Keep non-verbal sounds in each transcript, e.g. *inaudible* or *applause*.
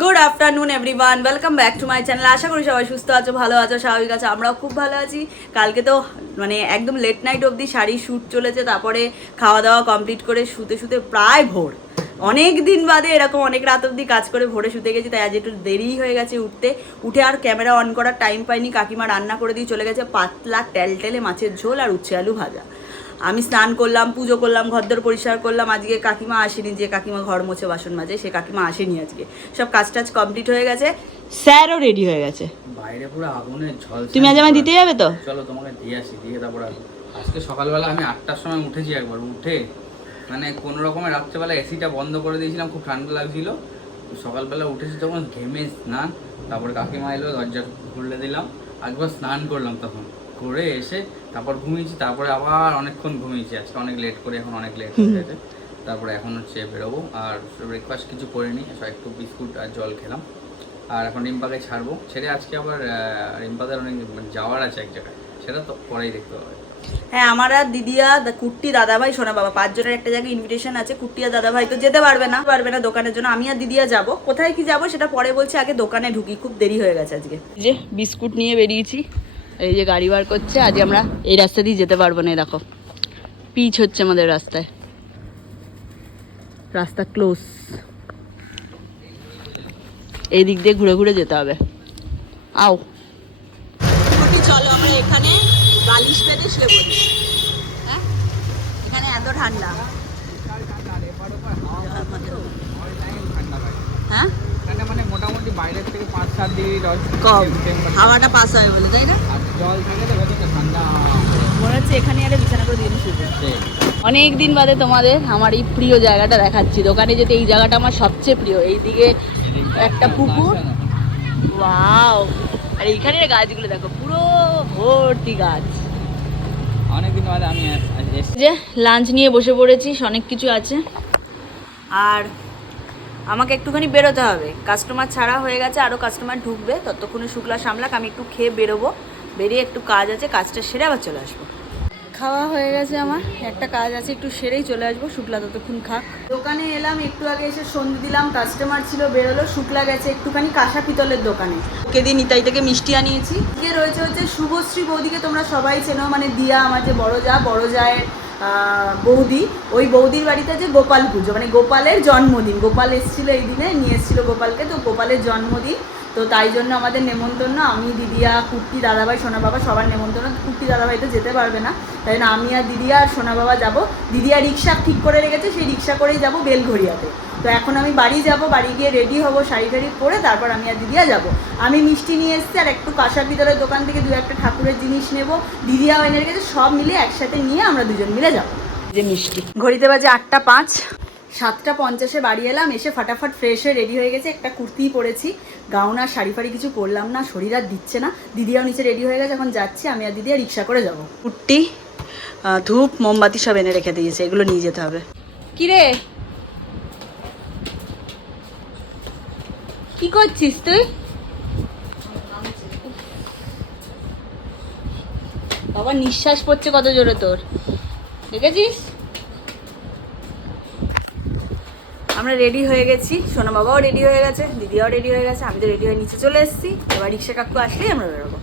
Good afternoon everyone welcome back to my channel আশা করি সবাই সুস্থ আছো, ভালো আছো, স্বাভাবিক আছো, আমরাও খুব ভালো আছি। কালকে তো মানে একদম লেট নাইট অবধি শাড়ি শ্যুট চলেছে, তারপরে খাওয়া দাওয়া কমপ্লিট করে শুতে শুতে প্রায় ভোর। অনেক দিন বাদে এরকম অনেক রাত অবধি কাজ করে ভোরে শুতে গেছি, তাই আজ একটু দেরিই হয়ে গেছে উঠতে। উঠে আর ক্যামেরা অন করার টাইম পাইনি, কাকিমা রান্না করে দিয়ে চলে গেছে পাতলা টেলটেলে মাছের ঝোল আর উচ্ছে আলু ভাজা। আমি স্নান করলাম পুজো করলাম ঘরদর পরিষ্কার করলাম আজকে কাকিমা আসেনি যে কাকিমা ঘর মোছে বাসন মাজে সে কাকিমা আসেনি আজকে। সব কাজ টাজ কমপ্লিট হয়ে গেছে স্যারও রেডি হয়ে গেছে। বাইরে পুরো আগুনের ঝল তুমি আজ আমায় দিতে যাবে তো? চলো তোমাকে দিয়ে আসি দিয়ে তারপর। আজকে সকালবেলা আমি আটটার সময় উঠেছি একবার উঠে মানে কোনো রকমের রাত্রেবেলা এসিটা বন্ধ করে দিয়েছিলাম খুব ঠান্ডা লাগছিল। সকালবেলা উঠেছি তখন ঘেমে স্নান তারপর কাকিমা এলো দরজা খুলে দিলাম একবার স্নান করলাম তখন। করে এসে তারপর ঘুমিয়েছি তারপরে আবার অনেকক্ষণ ঘুমিয়েছি। আজকে অনেক লেট করে এখন অনেক লেট হয়ে গেছে। তারপরে এখন হচ্ছে বেরোবো। আর ব্রেকফাস্ট কিছু করিনি সব একটু বিস্কুট আর জল খেলাম। আর এখন রিম্পাকে ছাড়বো। ছেড়ে আজকে আবার রিম্পাদের অনেক মানে যাওয়ার আছে এক জায়গায়। সেটা তো পরেই দেখতে হবে। হ্যাঁ আমার আর দিদিয়া কুট্টি দাদাভাই সোনা বাবা পাঁচজনের একটা জায়গায় ইনভিটেশন আছে। কুট্টি আর দাদাভাই তো যেতে পারবে না। পারবে না দোকানের জন্য। আমি আর দিদিয়া যাব। কোথায় কি যাব সেটা পরে বলছি আগে দোকানে ঢুকি। খুব দেরি হয়ে গেছে আজকে। যে বিস্কুট নিয়ে বেরিয়েছি। এই যে গাড়ি বার করছে আজ আমরা এই রাস্তা দিয়ে যেতে পারব না দেখো। পিচ হচ্ছে আমাদের রাস্তায়। রাস্তা ক্লোজ এই দিক দিয়ে ঘুরে ঘুরে যেতে হবে। আও। চলো আমরা এখানে বালিশ পেতে শুয়ে পড়ি। হ্যাঁ? এখানে এত ঠান্ডা। হ্যাঁ? ঠান্ডা মানে মোটামুটি বাইরের থেকে পাঁচ সাত ডিগ্রি কম। হাওয়াটা পাস হয় বলে তাই না? আর মনে হচ্ছে এখানে একটা বিছানা করে শুয়ে অনেক দিন বাদে তোমাদের আমার এই প্রিয় জায়গাটা দেখাচ্ছি। দোকানে যেতে এই জায়গাটা আমার সবচেয়ে প্রিয়। এইদিকে একটা পুকুর। ওয়াও! আর এইখানের গাছগুলো দেখো পুরো ভর্তি গাছ। অনেকদিন বাদে আমি যে লাঞ্চ নিয়ে বসে পড়েছি অনেক কিছু আছে। আর আমাকে একটুখানি বেরোতে হবে। কাস্টমার ছাড়া হয়ে গেছে আরও কাস্টমার ঢুকবে। ততক্ষণে শুক্লা সামলাক আমি একটু খেয়ে বেরোবো। বেরিয়ে একটু কাজ আছে, কাজটা সেরে আবার চলে আসব। খাওয়া হয়ে গেছে আমার, একটা কাজ আছে, একটু সেরেই চলে আসব, শুক্লা ততক্ষণ খাক। দোকানে এলাম, একটু আগে এসে সন্ধে দিলাম কাস্টমার ছিল, বেরোলো, শুক্লা গেছে একটুখানি কাঁসা পিতলের দোকানে। ওকে দিয়ে নিতাই থেকে মিষ্টি আনিয়েছি। আজকে রয়েছে হচ্ছে শুভশ্রী বৌদিকে তোমরা সবাই চেনো মানে দিয়া, আমার যে বড় যা, বড় জায়ের বৌদি। ওই বৌদির বাড়িতে যে গোপাল পুজো মানে গোপালের জন্মদিন। গোপাল এসেছিল এই দিনে, নিয়ে এসেছিল গোপালকে, তো গোপালের জন্মদিন। তো তাই জন্য আমাদের নেমন্তন্ন, আমি দিদিয়া কুর্তি দাদাভাই, সোনা বাবা সবার নেমন্তন্ন কুর্তি দাদাভাই তো যেতে পারবে না। তাই জন্য আমি আর দিদিয়া আর সোনা বাবা যাব। দিদিয়া রিক্সা ঠিক করে রেখেছে, সেই রিক্সা করেই যাব বেলঘরিয়াতে তো এখন আমি বাড়ি যাব, বাড়ি গিয়ে রেডি হব, শাড়ি টাড়ি পরে তারপর আমি আর দিদিয়া যাব। আমি মিষ্টি নিয়ে এসেছি আর একটু কাঁসার ভিতরের দোকান থেকে দু একটা ঠাকুরের জিনিস নেব। দিদিয়া এনে রেখেছে, সব মিলে একসাথে নিয়ে আমরা দুজন মিলে যাব। যে মিষ্টি। ঘড়িতে বাজে আটটা পাঁচ। সাতটা পঞ্চাশে বাড়ি এলাম এসে ফাটাফাট ফ্রেশ হয়ে রেডি হয়ে গেছে। একটা কুর্তিই পরেছি গাউন আর শাড়ি ফাড়ি কিছু পরলাম না শরীর আর দিচ্ছে না। দিদিয়াও নিচে রেডি হয়ে গেছে এখন যাচ্ছি আমি আর দিদি আর রিক্সা করে যাব। কুর্তি ধূপ মোমবাতি সব এনে রেখে দিয়েছে এগুলো নিয়ে যেতে হবে। কি রে? কি করছিস তুই? বাবা নিঃশ্বাস পড়ছে কত জোরে তোর। দেখেছিস? আমরা রেডি হয়ে গেছি। সোনা বাবাও রেডি হয়ে গেছে, দিদিও রেডি হয়ে গেছে, আমি তো রেডি হয়ে নিচে চলে এসেছি। এবার রিক্সা কাকু আসলেই আমরা বেরোবো।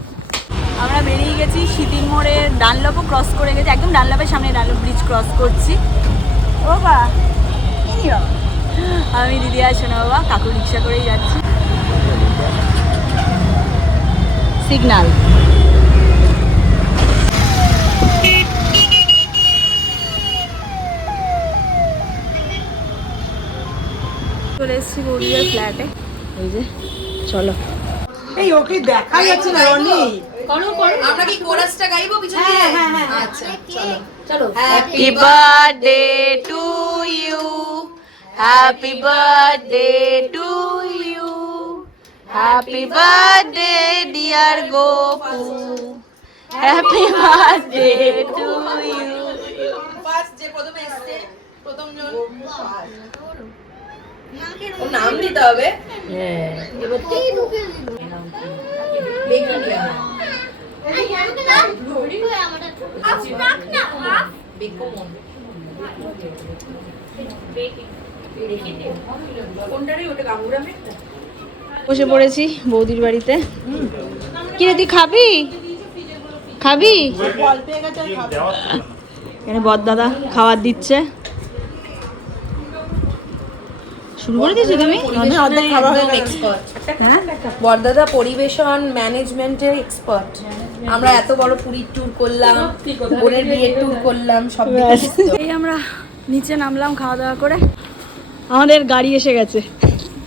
আমরা বেরিয়ে গেছি শীতিন মোড়ে, ডানলপও ক্রস করে গেছি, একদম ডানলপের সামনে ডানলপ ব্রিজ ক্রস করছি। ও বা। আমি দিদি আর সোনা বাবা কাকু রিক্সা করেই যাচ্ছি। সিগনাল চলে এসেছি বৌদিদের ফ্ল্যাটে এই যে চলো। এই ওকে দেখা যাচ্ছে না রনি। আমরা কি কোরাসটা গাইবো পিছন দিয়ে? আচ্ছা চলো। চলো। Happy birthday to you happy birthday to you happy birthday dear Gopu happy birthday to you first যে প্রথমে এসেছে প্রথম নাম দিতে হবে বসে পড়েছি বৌদির বাড়িতে কি রে তুই খাবি খাবি। এখানে বদদাদা খাবার দিচ্ছে শুরু করে দিয়েছ তুমি? আমি অর্ধেক খাবার হয়ে গেছে। এক্সপার্ট বরদাদা পরিবেশন ম্যানেজমেন্টের এক্সপার্ট আমরা এত বড় পুরীর ট্যুর করলাম বোনের বিয়ের ট্যুর করলাম সব এই আমরা নিচে নামলাম খাওয়া দাওয়া করে। আমাদের গাড়ি এসে গেছে।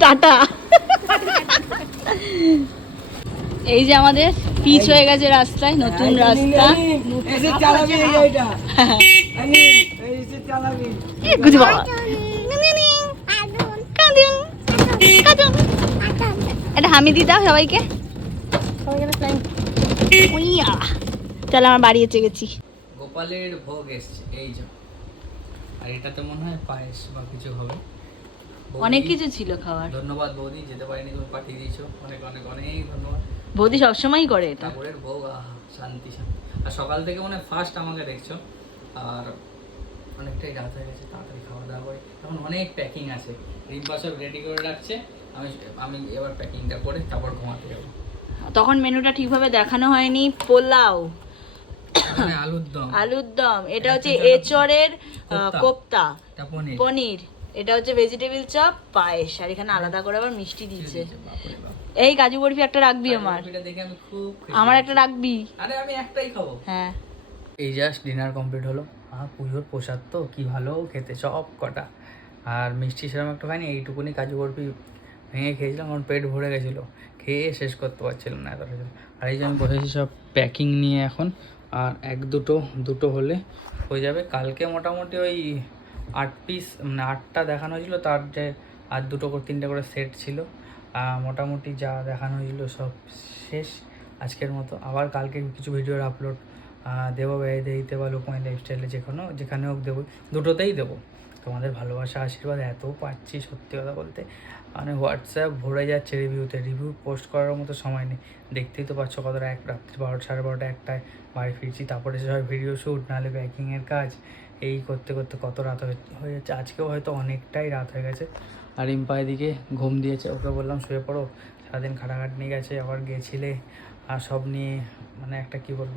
টাটা। এই যে আমাদের পিচ হয়ে গেছে রাস্তায় নতুন রাস্তা। এসে *laughs* চালাবি এই গাড়িটা আনি, এই এসে চালাবি এ, গুজি বাবা এটা হামি দি দাও সবাইকে। তাহলে আমার বাড়ি এসে গেছি। গোপালের ভোগ এসছে এই যে। আর এটা তো মনে হয় পায়েস বা কিছু হবে। অনেক কিছু ছিল খাবার ধন্যবাদ বৌদি যেতে পারিনি তুমি পাঠিয়ে দিয়েছ। অনেক অনেক অনেক ধন্যবাদ। বৌদি সবসময়ই করে এটা। ঠাকুরের ভোগ শান্তি শান্তি। আর সকাল থেকে মানে ফার্স্ট আমাকে দেখছ। আর অনেকটাই রাত হয়ে গেছে তাড়াতাড়ি খাওয়া দাওয়া করে। এখন অনেক প্যাকিং আছে। রিম্পা সব রেডি করে রাখছে। আমি আমি এবার প্যাকিংটা করে তারপর ঘুমাতে যাব। তখন মেনুটা ঠিকভাবে দেখানো হয়নি। পোলাও। আলুর দম। আলুর দম। এটা হচ্ছে এচরের কোপ্তা। পনির। পনির। এটা হচ্ছে ভেজিটেবিল চপ পায়েস। আর এখানে আলাদা করে আবার মিষ্টি বাপ। এই কাজু বরফি একটা রাখবি আমার। আমার একটা রাখবি। আরে আমি একটাই খাব। হ্যাঁ। এই জাস্ট ডিনার কমপ্লিট হলো। আর পুজোর প্রসাদ তো, কি ভালো খেতে, সব কটা। আর মিষ্টি সেরকম একটা খাইনি এইটুকুনি কাজু বরফি ভেঙে খেয়েছিলাম, কারণ পেট ভরে গেছিল। খেয়ে শেষ করতে পারছিলাম না এতটা। আর এই যে আমি বসেছি সব প্যাকিং নিয়ে এখন, আর এক দুটো দুটো হলে হয়ে যাবে। কালকে মোটামুটি ওই আট পিস মানে আটটা দেখানো হয়েছিল, তার যে আর দুটো করে, তিনটে করে সেট ছিল। মোটামুটি যা দেখানো হয়েছিল সব শেষ আজকের মতো। আবার কালকে কিছু ভিডিওর আপলোড দেবো দিতে বা লোকমাই লাইফস্টাইলে যেখানে যেখানে হোক দেবো, দুটোতেই দেবো। তোমাদের ভালোবাসা, আশীর্বাদ এত পাচ্ছি সত্যি কথা বলতে। মানে হোয়াটসঅ্যাপ ভরে যাচ্ছে রিভিউতে রিভিউ পোস্ট করার মতো সময় নেই। দেখতেই তো পাচ্ছ কতটা এক, রাত্রি বারোটা, সাড়ে বারোটা একটায় বাড়ি ফিরছি, তারপরে সে হয় ভিডিও শ্যুট নাহলে প্যাকিংয়ের কাজ। এই করতে করতে কত রাত হয়ে যাচ্ছে। আজকেও হয়তো অনেকটাই রাত হয়ে গেছে। আর ইম্পা এদিকে ঘুম দিয়েছে, ওকে বললাম, শুয়ে পড়ো, সারাদিন খাটাখাটনি গেছে, আবার গেছিলে? আর সব নিয়ে মানে একটা কি বলব?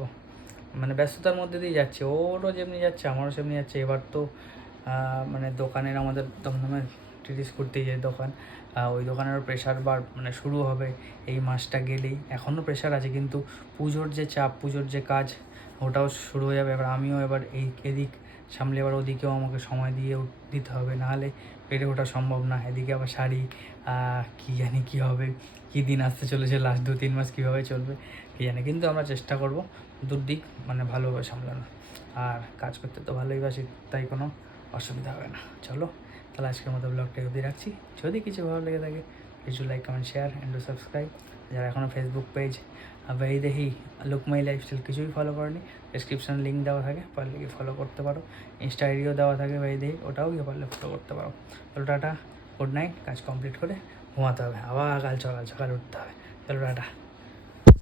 মানে ব্যস্ততার মধ্যে দিয়ে যাচ্ছে। ওরও যেমনি যাচ্ছে, আমারও সেমনি যাচ্ছে। এবার তো মানে দোকানের আমাদের দমদমে টিরিস করতে যে দোকান। ওই দোকানেরও প্রেশার বার মানে শুরু হবে এই মাসটা গেলেই। এখনও প্রেশার আছে, কিন্তু পুজোর যে চাপ, পুজোর যে কাজ, ওটাও শুরু হয়ে যাবে। এবার আমিও এবার এই, এদিক সামলে এবার ওদিকেও আমাকে সময় দিয়ে দিতে হবে, নাহলে পেরে ওঠা সম্ভব না। এদিকে আবার শাড়ি কি জানি কি হবে, কি দিন আসতে চলেছে লাস্ট দু তিন মাস কীভাবে চলবে, কী জানি। কিন্তু আমরা চেষ্টা করব দুদিক মানে ভালোভাবে সামলানো। আর কাজ করতে তো ভালোই বাসি, তাই কোনো অসুবিধা হবে না। চলো, তাহলে আজকের মতো ব্লগটা অবধি রাখছি। যদি কিছু ভালো লেগে থাকে কিছু like comment share and subscribe যারা এখনও ফেসবুক পেজ এই দেখি লাইফ লাইফস্টাইল কিছুই ফলো করেনি ডিসক্রিপশান লিঙ্ক দেওয়া থাকে, পারলে গিয়ে ফলো করতে পারো। ইনস্টা আইডিও দেওয়া থাকে ভাই দেহি ওটাও গিয়ে পারলে ফলো করতে পারো। চলো টাটা গুড নাইট কাজ কমপ্লিট করে ঘুমাতে হবে, আবার কাল সকাল সকাল উঠতে হবে। চলো টাটা।